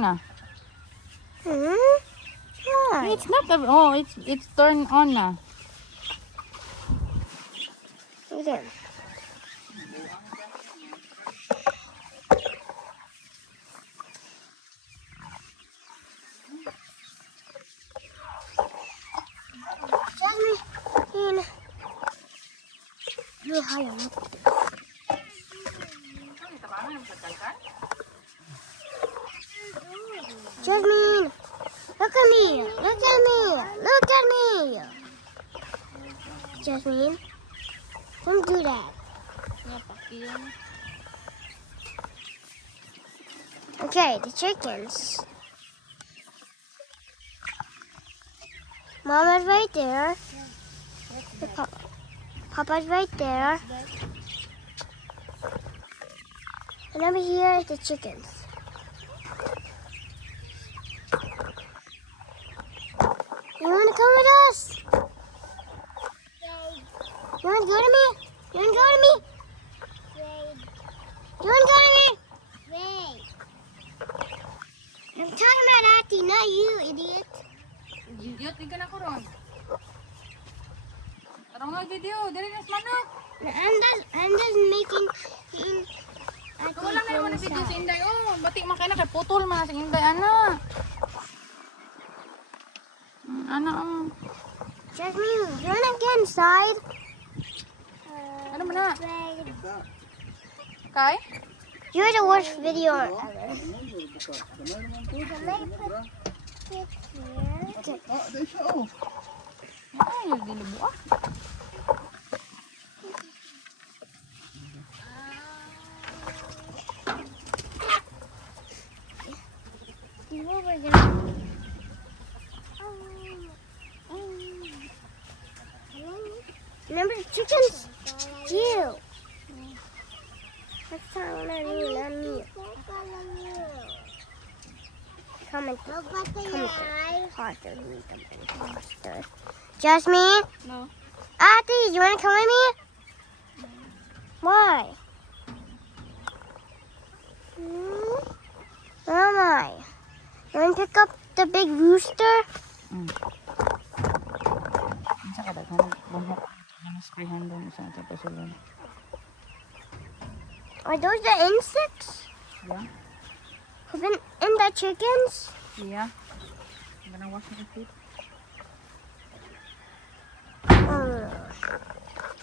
working na. Why? It's not. Oh, it's turned on na. Okay. Jasmine, you higher. Jasmine, look at me. Look at me. Look at me. Jasmine, don't do that. Okay, the chickens. Mama's right there. Papa's right there. And over here is the chickens. You want to come with us? You want to go to me? You want to go to me? You want to go to me? I'm talking about Ati, not you, idiot. Idiot, di ka na ko ron. Tarong nga video, dali na sa manok. I'm just making Ati Wala na naman na video sa Inday. Oh, batik man kayo na kay putol man sa Inday, ana. Ana, Jasmine, you want to get inside? ano mo na? Kay? You're the worst video ever. Okay. Ay, nagdilibo ah. Remember the chickens? You. Next time when I do, not me. Comment. Faster. Jasmine? No. Ati, you want to come with me? Why? Where am I? You want to pick up the big rooster? Isa ka daghan bunhok. Ano sprayhan doon sa tapos ulan. Are those the insects? Yeah. Who've been in the chickens? Yeah. I'm gonna wash my feet.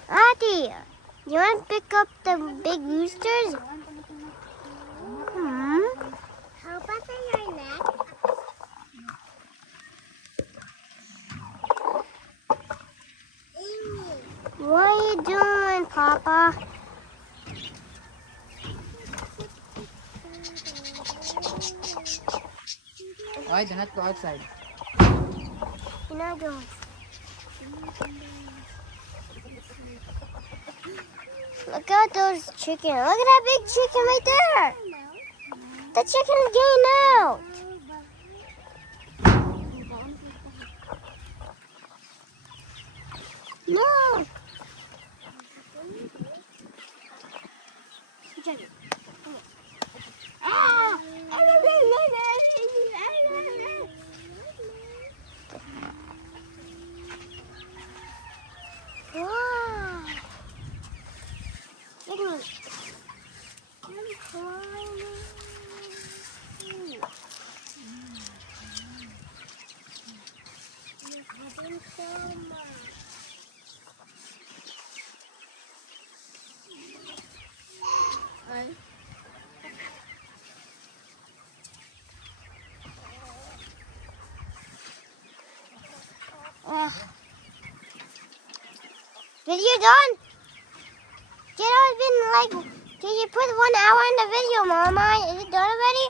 Ati, you want to pick up the big roosters? How about your neck? What are you doing, Papa? Why do not go outside? You're not going. Look at those chickens. Look at that big chicken right there. The chicken's getting out. No. Ah! Wow. Look at me. I'm climbing. Having so much. Video done? Did you put 1 hour in the video, Mama? Is it done already?